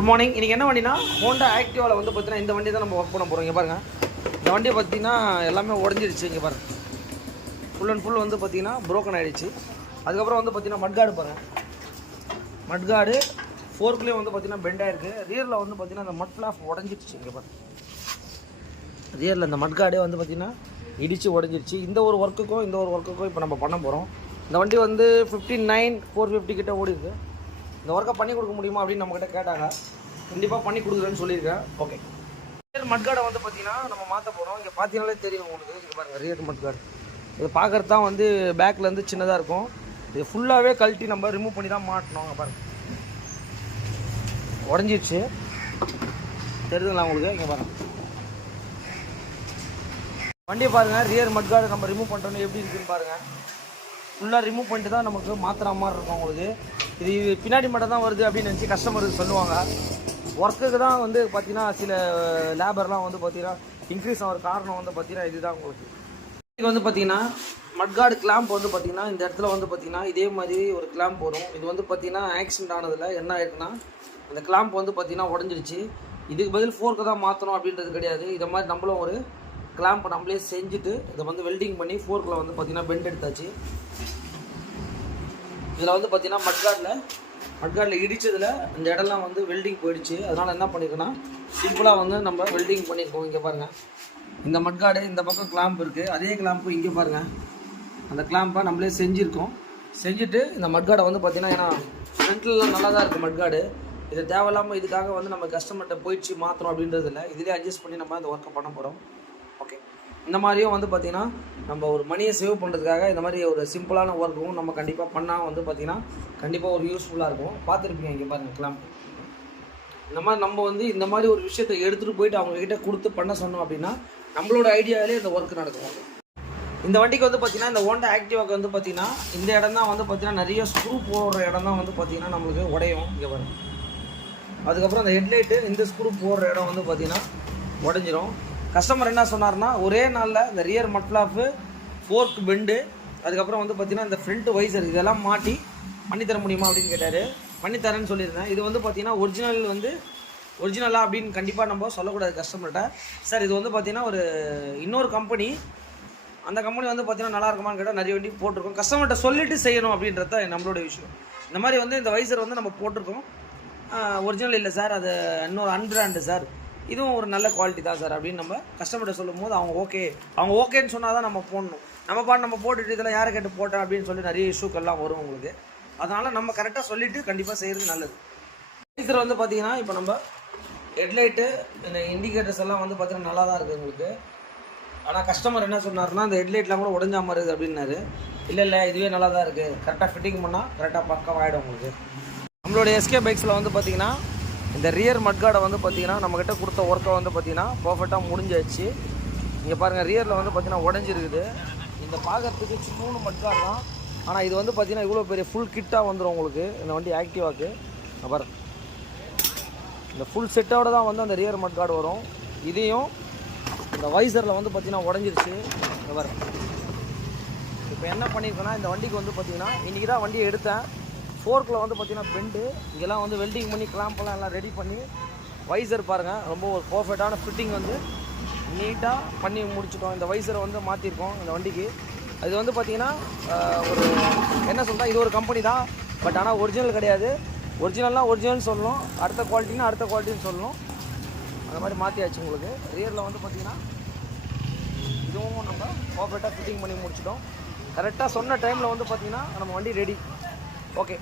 Good morning. இன்றைக்கி என்ன வண்டினா Honda ஆக்டிவாவில் வந்து பார்த்தீங்கன்னா இந்த வண்டி தான் நம்ம ஒர்க் பண்ண போகிறோம். இங்கே பாருங்கள், இந்த வண்டியை பார்த்தீங்கன்னா எல்லாமே உடஞ்சிடுச்சு. இங்கே பாருங்கள், ஃபுல் அண்ட் ஃபுல் வந்து பார்த்தீங்கன்னா ப்ரோக்கன் ஆகிடுச்சு. அதுக்கப்புறம் வந்து பார்த்தீங்கன்னா மட்கார்டு பாருங்கள், மட்கார்டு ஃபோர்க்லேயும் வந்து பார்த்தீங்கன்னா பெண்ட் ஆகிருக்கு. ரியரில் வந்து பார்த்தீங்கன்னா அந்த மட் ஃப்ளாப் உடஞ்சிடுச்சு. இங்கே பாருங்கள், ரியரில் இந்த மட்கார்டே வந்து பார்த்தீங்கன்னா இடித்து உடஞ்சிடுச்சு. இந்த ஒரு ஒர்க்குக்கும் இப்போ நம்ம பண்ண போகிறோம். இந்த வண்டி வந்து 59,450 கிட்ட ஓடிருக்கு. இந்த ஒர்க்கை பண்ணி கொடுக்க முடியுமா அப்படின்னு நம்மக்கிட்ட கேட்டாங்க. கண்டிப்பாக பண்ணி கொடுக்குறேன்னு சொல்லியிருக்கேன். ஓகே, ரியர் மட்கார்டை வந்து பார்த்தீங்கன்னா நம்ம மாற்ற போகிறோம். இங்கே பார்த்தீங்கனாலே தெரியும் உங்களுக்கு. இங்கே பாருங்கள், ரியர் மட்கார்டு இது பார்க்குறது தான் வந்து பேக்லேருந்து சின்னதாக இருக்கும். இது ஃபுல்லாகவே கழட்டி நம்ம ரிமூவ் பண்ணி தான் மாட்டணும். அங்கே பாருங்கள், உடஞ்சிடுச்சு, தெரியுதுங்களா உங்களுக்கு? இங்கே பாருங்கள், வண்டியை பாருங்கள். ரியர் மட்கார்டு நம்ம ரிமூவ் பண்ணுறோன்னு எப்படி இருக்குதுன்னு பாருங்கள். ஃபுல்லாக ரிமூவ் பண்ணிட்டு தான் நமக்கு மாற்றுற மாதிரி இருக்கும் உங்களுக்கு. இது பின்னாடி மட்டும் தான் வருது அப்படின்னு நினச்சி கஸ்டமருக்கு சொல்லுவாங்க. ஒர்க்குக்கு தான் வந்து பார்த்திங்கன்னா சில லேபர்லாம் வந்து பார்த்திங்கன்னா இன்க்ரீஸ் ஆகிற காரணம் வந்து பார்த்திங்கன்னா இதுதான் உங்களுக்கு. இன்றைக்கி வந்து பார்த்திங்கன்னா மட்கார்டு கிளாம்ப் வந்து பார்த்திங்கன்னா இந்த இடத்துல வந்து பார்த்திங்கன்னா இதே மாதிரி ஒரு கிளாம்ப் வரும். இது வந்து பார்த்திங்கன்னா ஆக்சிடென்ட் ஆனதில் என்ன ஆயிருக்குன்னா இந்த கிளாம்ப் வந்து பார்த்திங்கன்னா உடஞ்சிருச்சு. இதுக்கு பதில் ஃபோர்க்கு தான் மாற்றணும் அப்படின்றது கிடையாது. இதை மாதிரி நம்மளும் ஒரு கிளாம்பை நம்மளே செஞ்சுட்டு இதை வந்து வெல்டிங் பண்ணி ஃபோர்க்கில் வந்து பார்த்திங்கன்னா பெண்ட் எடுத்தாச்சு. இதில் வந்து பார்த்திங்கன்னா மட்கார்டில் இடித்ததில் இந்த இடம்லாம் வந்து வெல்டிங் போயிடுச்சு. அதனால் என்ன பண்ணியிருக்கோன்னா சிம்பிளாக வந்து நம்ம வெல்டிங் பண்ணியிருக்கோம். இங்கே பாருங்கள், இந்த மட்கார்டு இந்த பக்கம் கிளாம்ப் இருக்குது, அதே கிளாம்ப்பு இங்கே பாருங்கள், அந்த கிளாம்பை நம்மளே செஞ்சுட்டு இந்த மட்கார்டை வந்து பார்த்திங்கன்னா ஏன்னா ஃப்ரண்ட்லாம் நல்லா தான் இருக்குது மட்கார்டு. இது தேவையில்லாமல் இதுக்காக வந்து நம்ம கஸ்டமர்கிட்ட போயிடுச்சு மாற்றணும் அப்படின்றது இல்லை. இதிலே அட்ஜஸ்ட் பண்ணி நம்ம இந்த ஒர்க்கை பண்ண போகிறோம். ஓகே, இந்த மாதிரியும் வந்து பார்த்திங்கன்னா நம்ம ஒரு மணியை சேவ் பண்ணுறதுக்காக இந்த மாதிரி ஒரு சிம்பிளான ஒர்க்கும் நம்ம கண்டிப்பாக பண்ணால் வந்து பார்த்திங்கன்னா கண்டிப்பாக ஒரு யூஸ்ஃபுல்லாக இருக்கும். பார்த்துருப்பீங்க, இங்கே பாருங்கள் கிளாம்ப். இந்த மாதிரி நம்ம வந்து இந்த மாதிரி ஒரு விஷயத்தை எடுத்துகிட்டு போயிட்டு அவங்கக்கிட்ட கொடுத்து பண்ண சொன்னோம் அப்படின்னா நம்மளோட ஐடியாவிலே இந்த ஒர்க் நடக்கும். இந்த வண்டிக்கு வந்து பார்த்திங்கன்னா இந்த ஹோண்டா ஆக்டிவாக்கு வந்து பார்த்திங்கன்னா இந்த இடம் தான் வந்து பார்த்திங்கன்னா நிறைய ஸ்க்ரூ போடுற இடம் தான் வந்து பார்த்திங்கன்னா நம்மளுக்கு உடையும். இங்கே பாருங்கள், அதுக்கப்புறம் அந்த ஹெட்லைட்டு இந்த ஸ்க்ரூ போடுற இடம் வந்து பார்த்திங்கன்னா உடஞ்சிரும். கஸ்டமர் என்ன சொன்னார்னா ஒரே நாளில் இந்த ரியர் மட்லாஃபு, ஃபோர்க் பெண்டு, அதுக்கப்புறம் வந்து பார்த்திங்கன்னா இந்த ஃப்ரண்ட் வைசர் இதெல்லாம் மாட்டி பண்ணித்தர முடியுமா அப்படின்னு கேட்டார். பண்ணித்தரேன்னு சொல்லியிருந்தேன். இது வந்து பார்த்திங்கன்னா ஒரிஜினலாக அப்படின்னு கண்டிப்பாக நம்ம சொல்லக்கூடாது கஸ்டமர்கிட்ட. சார் இது வந்து பார்த்திங்கன்னா ஒரு இன்னொரு கம்பெனி, அந்த கம்பெனி வந்து பார்த்திங்கன்னா நல்லா இருக்குமான்னு கேட்டால் நிறைய வண்டி போட்டிருக்கோம். கஸ்டமர்கிட்ட சொல்லிவிட்டு செய்யணும் அப்படின்றது தான் நம்மளோட விஷயம். இந்த மாதிரி வந்து இந்த வைசர் வந்து நம்ம போட்டிருக்கோம், ஒரிஜினல் இல்லை சார், அது இன்னொரு அன்பிராண்டு சார், இதுவும் ஒரு நல்ல குவாலிட்டி தான் சார் அப்படின்னு நம்ம கஸ்டமர்கிட்ட சொல்லும் போது அவங்க ஓகேன்னு சொன்னால் தான் நம்ம போடணும். நம்ம போட்டுட்டு இதெல்லாம் யாரை கேட்டு போட்டேன் அப்படின்னு சொல்லி நிறைய இஷ்யூக்கெல்லாம் வரும் உங்களுக்கு. அதனால் நம்ம கரெக்டாக சொல்லிவிட்டு கண்டிப்பாக செய்கிறது நல்லது. வைசர் வந்து பார்த்திங்கன்னா இப்போ நம்ம ஹெட்லைட்டு இந்த இண்டிகேட்டர்ஸ் எல்லாம் வந்து பார்த்திங்கன்னா நல்லா தான் இருக்குது உங்களுக்கு. ஆனால் கஸ்டமர் என்ன சொன்னார்னா இந்த ஹெட்லைட்லாம் கூட உடஞ்சா மாதிரி இருக்குது அப்படின்னாரு. இல்லை இதுவே நல்லா தான் இருக்குது, கரெக்டாக ஃபிட்டிங் பண்ணால் கரெக்டாக பக்கம் ஆகிடும் உங்களுக்கு. நம்மளுடைய எஸ்கே பைக்ஸில் வந்து பார்த்திங்கன்னா இந்த ரியர் மட்கார்டை வந்து பார்த்திங்கன்னா நம்மக்கிட்ட கொடுத்த ஒர்க்கை வந்து பார்த்திங்கன்னா பர்ஃபெக்டாக முடிஞ்சாச்சு. இங்கே பாருங்கள், ரியரில் வந்து பார்த்திங்கன்னா உடஞ்சிருக்குது. இந்த பார்க்கறதுக்கு சின்னூன்னு மட்கார்டு தான், ஆனால் இது வந்து பார்த்திங்கன்னா இவ்வளோ பெரிய ஃபுல் கிட்டாக வந்துடும் உங்களுக்கு இந்த வண்டி ஆக்டிவாக்கு. அப்புறம் இந்த ஃபுல் செட்டோடு தான் வந்து அந்த ரியர் மட்கார்டு வரும். இதையும் இந்த வைசரில் வந்து பார்த்திங்கன்னா உடஞ்சிருச்சு. அப்புறம் இப்போ என்ன பண்ணியிருக்கேன்னா இந்த வண்டிக்கு வந்து பார்த்திங்கன்னா இன்றைக்கி தான் வண்டியை எடுத்தேன். ஃபோர்க்கில் வந்து பார்த்திங்கன்னா பெண்டு இங்கெல்லாம் வந்து வெல்டிங் பண்ணி கிளாம்பெல்லாம் எல்லாம் ரெடி பண்ணி வைசர் பாருங்கள் ரொம்ப ஒரு பர்ஃபெக்டான ஃபிட்டிங் வந்து நீட்டாக பண்ணி முடிச்சிட்டோம். இந்த வைசரை வந்து மாற்றிருக்கோம் இந்த வண்டிக்கு. அது வந்து பார்த்திங்கன்னா ஒரு என்ன சொல்கிறேன், இது ஒரு கம்பெனி தான், பட் ஆனால் ஒரிஜினல் கிடையாது. ஒரிஜினல்னு சொல்லணும், அடுத்த குவாலிட்டின்னு சொல்லணும். அந்த மாதிரி மாற்றியாச்சு உங்களுக்கு. ரியரில் வந்து பார்த்திங்கன்னா இதுவும் நம்ம பர்ஃபெக்டாக ஃபிட்டிங் பண்ணி முடிச்சிட்டோம். கரெக்டாக சொன்ன டைமில் வந்து பார்த்திங்கன்னா நம்ம வண்டி ரெடி. ஓகே.